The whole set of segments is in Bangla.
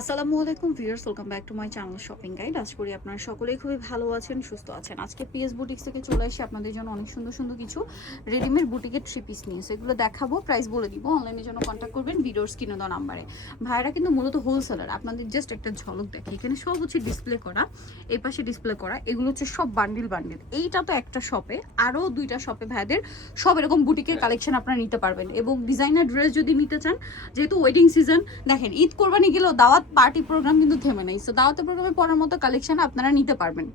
আসসালামু আলাইকুম viewers, welcome back to my channel shopping guide. আশা করি আপনারা সকলেই খুবই ভালো আছেন, সুস্থ আছেন। আজকে পিএস বুটিক্স থেকে চলে এসে আপনাদের জন্য অনেক সুন্দর সুন্দর কিছু রেডিমেড বুটিকের থ্রি পিস নিয়ে এগুলো দেখাবো, প্রাইস বলে দিব। অনলাইনের জন্য কন্ট্যাক্ট করবেন ভিডিওর স্ক্রিনে দেওয়া নাম্বারে। ভাইরা কিন্তু মূলত হোলসেলার, আপনাদের জাস্ট একটা ঝলক দেখে। এখানে সব হচ্ছে ডিসপ্লে করা, এই পাশে ডিসপ্লে করা, এগুলো হচ্ছে সব বান্ডিল বান্ডিল। এইটা তো একটা শপে, আরও দুইটা শপে ভাইদের সব এরকম বুটিকের কালেকশন আপনারা নিতে পারবেন। এবং ডিজাইনার ড্রেস যদি নিতে চান, যেহেতু ওয়েডিং সিজন, দেখেন ঈদ কোরবানি গেলেও দাওয়াত পার্টি প্রোগ্রাম কিন্তু থেমে নাই। সো দাওয়াতের প্রোগ্রামে পরার মতো কালেকশন আপনারা নিতে পারবেন।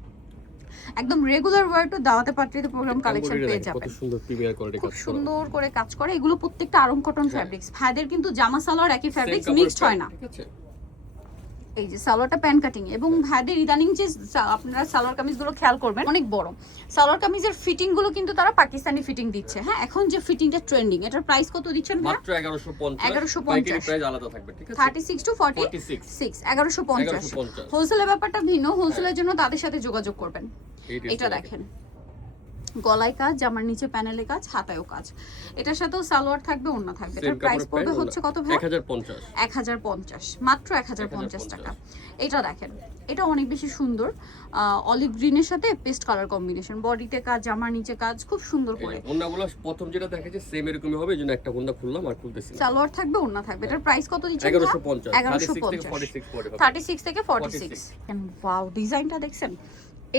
একদম রেগুলার ওয়্যার টু দাওয়াতে পার্টিতে প্রোগ্রাম কালেকশন পেয়ে যাবেন। কত সুন্দর প্রিমিয়ার কোয়ালিটি খুব সুন্দর করে কাজ করে। এগুলো প্রত্যেকটা আরং কটন ফ্যাব্রিক্স। ভাইদের কিন্তু জামা সালোয়ার একই ফ্যাব্রিক্স, মিক্সড হয় না। ঠিক আছে, এই যে সালোয়ারটা প্যান্ট কাটিং। এবং ভাইদের ইদানিং যে আপনারা সালোয়ার কামিজগুলো খেয়াল করবেন, অনেক বড় সালোয়ার কামিজের ফিটিং গুলো কিন্তু তারা পাকিস্তানি ফিটিং দিচ্ছে। হ্যাঁ, এখন যে ফিটিংটা ট্রেন্ডিং, এটার প্রাইস কত দিচ্ছেন? মাত্র 1150 পাইকারি প্রাইস আলাদা থাকবে। ঠিক আছে, 36 টু 46 1150। হোলসেলের ব্যাপারটা ভিন্ন, হোলসেলের জন্য তাদের সাথে যোগাযোগ করবেন। এটা দেখেন, গলায় কাজ, জামার নিচে প্যানেলে কাজ, হাতায়ও কাজ। এটার সাথেও সালোয়ার থাকবে, ওড়না থাকবে। এটার প্রাইস পড়বে হচ্ছে কত ভাই? 1050, মাত্র 1050 টাকা। এটা দেখেন, এটা অনেক বেশি সুন্দর, অলিভ গ্রিনের সাথে পেস্ট কালার কম্বিনেশন। বডিতে কাজ, জামার নিচে কাজ, খুব সুন্দর করে। ওড়নাগুলো প্রথম যেটা দেখাচ্ছে সেম এরকমই হবে, এজন্য একটা ওড়না খুললাম আর খুলতেছি। সালোয়ার থাকবে, ওড়না থাকবে। এটার প্রাইস কত দিচ্ছেন? 1150 36 থেকে 46। ওয়াও, ডিজাইনটা দেখছেন?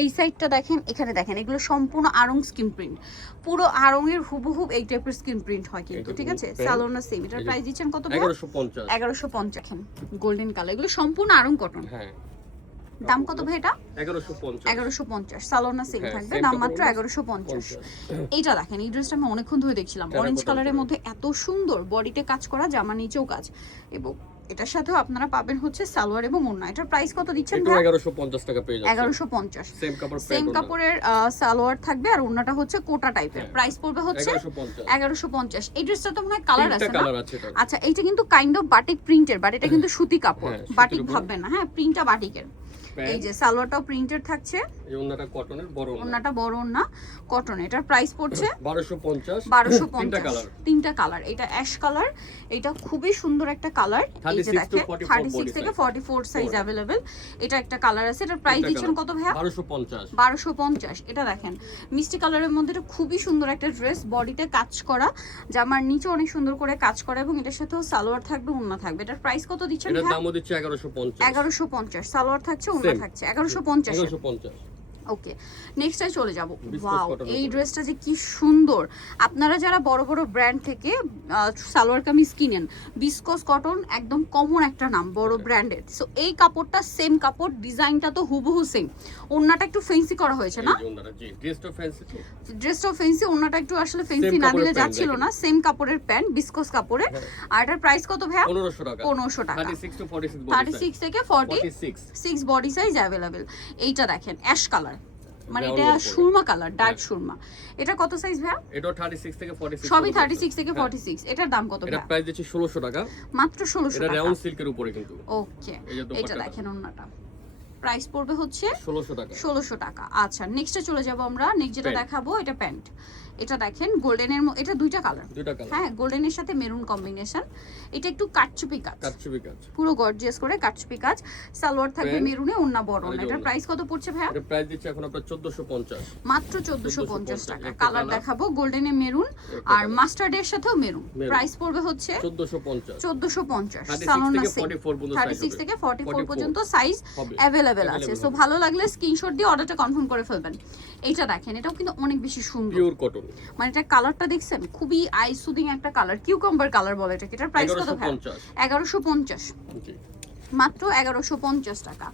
এই সাইডটা দেখেন, এখানে দেখেন, এগুলো সম্পূর্ণ আড়ং স্ক্রিন প্রিন্ট। পুরো আড়ংয়ের হুবহু এই টাইপের স্ক্রিন প্রিন্ট হয় কিন্তু। ঠিক আছে, সালোনা সেম। এটার প্রাইস দিচ্ছেন কত? 1150। দেখেন গোল্ডেন কালার, এগুলো সম্পূর্ণ আড়ং কটন। হ্যাঁ, দাম কত ভাই এটা? 1150। সালোনা সেম থাকবে, দাম মাত্র 1150। এইটা দেখেন, এই ড্রেসটা আমি অনেকক্ষণ ধরে দেখছিলাম। অরেঞ্জ কালারের মধ্যে এত সুন্দর, বডিতে কাজ করা, জামা নিচেও কাজ। এবং এটার সাথেও আপনারা পাবেন হচ্ছে সালোয়ার এবং ওড়না। এটার প্রাইস কত দিচ্ছেন? 1150 টাকা পেয়ে যাচ্ছেন। 1150। সেম কাপড়ের সালোয়ার থাকবে, আর ওড়নাটা হচ্ছে কোটা টাইপের। প্রাইস পড়বে হচ্ছে 1150। এই ড্রেসটা তো মনে হয় কালার আছে না? আচ্ছা, এইটা কিন্তু কাইন্ড অফ বাটিক প্রিন্টের, বাট এটা কিন্তু সুতি কাপড়। বাটিক ভাববেন না, হ্যাঁ, প্রিন্টটা বাটিকের। এই যে সালোয়ারটাও প্রিন্টেড থাকছে, এই ওন্নাটা কটনের, বড় ওন্নাটা বড় ওন্না কটন। এটার প্রাইস পড়ছে 1250। তিনটা কালার। এটা অ্যাশ কালার, এটা খুবই সুন্দর একটা কালার। এই যে দেখেন 36 থেকে 44 সাইজ अवेलेबल। এটা একটা কালার আছে। এটার প্রাইস দিচ্ছেন কত ভাইয়া? 1250। এটা দেখেন মিষ্টি কালারের মধ্যে, এটা খুবই সুন্দর একটা ড্রেস। বডিতে কাজ করা, জামার নিচে অনেক সুন্দর করে কাজ করা, এবং এটার সাথেও সালোয়ার থাকবে, ওন্না থাকবে। এটার প্রাইস কত দিচ্ছেন ভাইয়া? এটার দামও দিচ্ছে 1150। 1150 সালোয়ার থাকছে, ওন্না থাকছে। 1150। ওকে, নেক্সটে চলে যাব। ওয়াও, এই ড্রেসটা যে কি সুন্দর। আপনারা যারা বড় বড় ব্র্যান্ড থেকে সালোয়ার কামিজ কিনেন, বিসকস কটন একদম কমন একটা নাম, বড় ব্র্যান্ডের। সো এই কাপড়টা সেম কাপড়, ডিজাইনটা তো হুবহু সেম। ওন্নাটা একটু ফ্যান্সি করা হয়েছে না? ড্রেসটা ফ্যান্সি, ওন্নাটা একটু আসলে ফ্যান্সি না দিলে যাচ্ছিল না। সেম কাপড়ের প্যান্ট, বিসকস কাপড়ের। আর এটার প্রাইস কত ভাইয়া? 1500 টাকা। 36 থেকে 46 বডি সাইজ अवेलेबल। এইটা দেখেন অ্যাশ কালার, মানে এটা সুরমা কালার, ডার্ক সুরমা। এটা কত সাইজ ভাইয়া? এটা 36 থেকে 46, সবই 36 থেকে 46। এটার দাম কত ভাইয়া? এটা প্রাইস দিচ্ছি 1600 টাকা, মাত্র 1600 টাকা। এটা রাউন্ড সিল্কের উপরে কিন্তু। ওকে, এটা দেখেন ওন্নাটা, প্রাইস পড়বে হচ্ছে 1600 টাকা। আচ্ছা, নেক্সটে চলে যাব আমরা। নেক্সট যেটা দেখাবো, এটা প্যান্ট। এটা দেখেন গোল্ডেনের, এটা দুইটা কালার। হ্যাঁ, গোল্ডেনের সাথে মেরুন কম্বিনেশন। এটা একটু কাটচুপি কাজ, পুরো গর্জিয়াস করে কাটচুপি কাজ। সালোয়ার থাকবে মেরুনে, ওন্না বড়। এটার প্রাইস কত পড়ছে ভাইয়া? এটা প্রাইস দিচ্ছি এখন আপনার 1450, মাত্র 1450 টাকা। কালার দেখাবো, গোল্ডেনে মেরুন আর মাস্টার্ডের সাথেও মেরুন। প্রাইস পড়বে হচ্ছে 1450। সালোনা সেম 36 থেকে 44 পর্যন্ত সাইজ अवेलेबल আছে। সো ভালো লাগলে স্ক্রিনশট দিয়ে অর্ডারটা কনফার্ম করে ফেলবেন। এইটা দেখেন, এটাও কিন্তু অনেক বেশি সুন্দর, পিওর কটন। মানে এটা কালারটা দেখছেন, খুবই আই সুদিং একটা কালার, কিউকাম্বার কালার বলে এটাকে। এটার প্রাইস কত ভাই? 1150। মাত্র 1150 টাকা।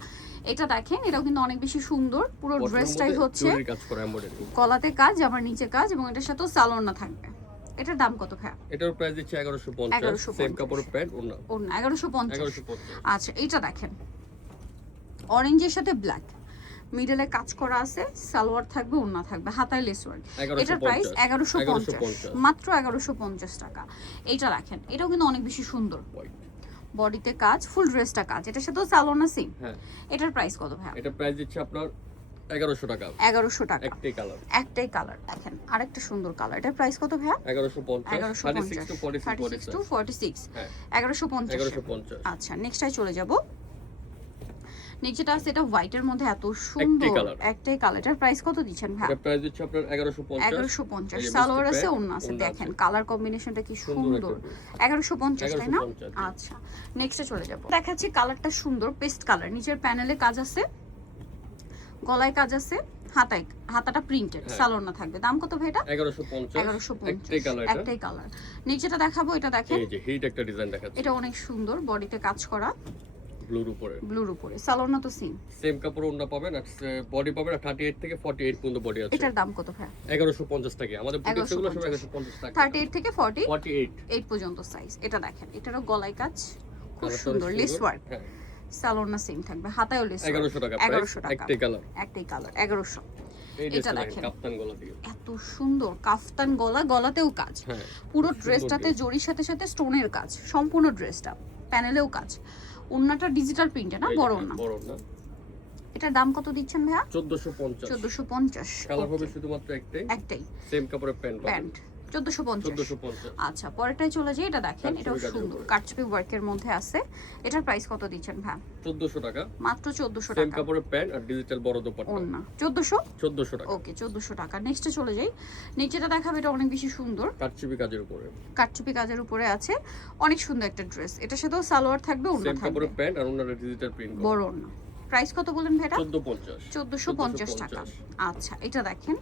এটা দেখেন, এটাও কিন্তু অনেক বেশি সুন্দর। পুরো ড্রেসটাই হচ্ছে গলাতে কাজ, আবার নিচে কাজ, এবং এটার সাথে সালোয়ার না থাকবে। এটার দাম কত ভাই? এটার প্রাইস দিচ্ছি 1150। সেম কাপড়ের প্যান্ট, ওড়না 1150। আচ্ছা, এটা দেখেন অরেঞ্জের সাথে ব্ল্যাক, মিডলে কাজ করা আছে, সালোয়ার থাকবে, ওড়না থাকবে, হাতায় লেস ওয়ার্ক। এটার প্রাইস 1150, মাত্র 1150 টাকা। এইটা দেখেন, এটাও কিন্তু অনেক বেশি সুন্দর, বডিতে কাজ, ফুল ড্রেসটা কাজ। এটার সাথে সালোয়ার না সেম। এটার প্রাইস কত ভাই? এটার প্রাইস দিচ্ছে আপনার 1100 টাকা। 1100 টাকা, একটাই কালার। দেখেন আরেকটা সুন্দর কালার। এটার প্রাইস কত ভাই? 1150। 36 টু 46। 1150। আচ্ছা, নেক্সটটাই চলে যাব। নিচেটা আছে এটা হোয়াইটের মধ্যে এত সুন্দর colour। একটাই কালার। এটার প্রাইস কত দিচ্ছেন ভাই? এটা প্রাইস দিচ্ছে আপনার 1150 1150। এই সালোয়ার মিষ্টি আছে, প্যান্ট, ওন্না আছে, ওন্না দেখেন আছে। কালার কম্বিনেশনটা কি সুন্দর। একটা dress। 1150 তাই না? 1150 আচ্ছা, নেক্সটে চলে যাব। দেখাচ্ছি কালারটা সুন্দর পেস্ট কালার, নিচের প্যানেলে কাজ আছে, গলায় কাজ আছে, হাতাটা প্রিন্টেড, হ্যাঁ। সালোয়ার না থাকবে। দাম কত ভাই এটা? 1150 একটাই কালার এটা। একটাই কালার। নিচেটা দেখাবো, এটা দেখেন, এই যে হিট একটা ডিজাইন দেখাচ্ছে এটা অনেক সুন্দর, বডিতে কাজ করা, ব্লুর উপরে। ব্লুর উপরে, সালোয়ার না তো সেম কাপড় ওন্না পাবেন আর বডি পাবেন আর 38 থেকে 48 পর্যন্ত বডি আছে। এটার দাম কত ভাই? 1150 টাকা। আমাদের বুটিক্স গুলো সব 1150 টাকা। 38 থেকে 48 8 পর্যন্ত সাইজ। এটা দেখেন, এটারও গলায় কাজ খুব কালারটা সুন্দর, লেস ওয়ার্ক, হ্যাঁ সালোয়ার না সেম থাকবে, হাতায়ও লেস 1100 টাকা 1100 টাকা, একটাই কালার। একটাই কালার 1100। এই এটা ড্রেসটা দেখেন। দেখেন কাপ্তান গলা দিয়ে। এত সুন্দর কাফতান গলা, গলাতেও কাজ, হ্যাঁ পুরো সুন্দর ড্রেসটাতে dress। জরির সাথে সাথে স্টোনের কাজ, সম্পূর্ণ ড্রেসটা প্যানেলেও কাজ। ওন্নাটা ডিজিটাল প্রিন্টে না, এই যে, বড় না। বড় না। এটার দাম কত দিচ্ছেন ভাইয়া? 1450 1450। কালার হবে শুধুমাত্র একটাই সেম কাপড়ের প্যান্ট পাবেন। প্যান্ট 1450। 1450 আচ্ছা, পরেরটাই চলে যাই। এটা দেখেন, কাটছবি এটাও কাজের সুন্দর, উপরে। কাটছবি ওয়ার্কের মধ্যে আছে। এটার প্রাইস কত দিচ্ছেন ভাই? 1400 টাকা মাত্র 1400 সেম টাকা। কাপড়ের প্যান্ট আর ডিজিটাল বড় দোপাট্টা ওন্না 1400। 1400 টাকা। ওকে, 1400 টাকা। নেক্সটে চলে যাই। নিচেটা দেখাবে, এটা অনেক বেশি সুন্দর, কাটছবি কাজের উপরে কাটচুপি কাজের উপরে আছে, অনেক সুন্দর একটা ড্রেস। এটার সাথেও সালোয়ার থাকবে, ওন্না সেম থাকবে, কাপড়ের প্যান্ট আর ওনার ডিজিটাল প্রিন্ট বড় ওন্না। প্রাইস কত বলেন ভাই এটা? 1450 1450 টাকা। আচ্ছা, এটা দেখেন,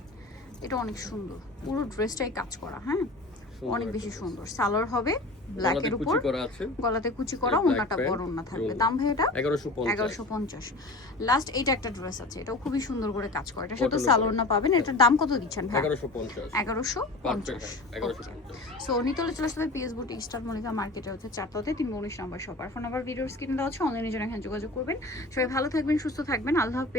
এটা অনেক সুন্দর, পুরো ড্রেসটাই কাজ করা, হ্যাঁ অনেক বেশি সুন্দর। সালোয়ার হবে ব্ল্যাকের উপর, করা আছে গলাতে কুচি করা, এই black ওন্নাটা pant, বড় ওন্না থাকবে। ওন্না। দাম ভাই এটা? 1150 1150। লাস্ট এইটা একটা ড্রেস আছে, এটাও খুবই সুন্দর করে কাজ করে, এটার সাথে Cotton সালোয়ার উপরে। না পাবেন। এটার দাম কত দিচ্ছেন ভাই? 1150 1150। 1150 সো নিতলে চলে আসতে হবে পিএস বুটিক, স্টার মনিকা মার্কেটে হচ্ছে 4 319 নম্বর শপ। আর ফোন নাম্বার ভিডিওর স্ক্রিনে দেওয়া আছে, অনলাইনে জন্য এখানে যোগাযোগ করবেন। সবাই ভালো থাকবেন, সুস্থ থাকবেন, আল্লাহ হাফেজ।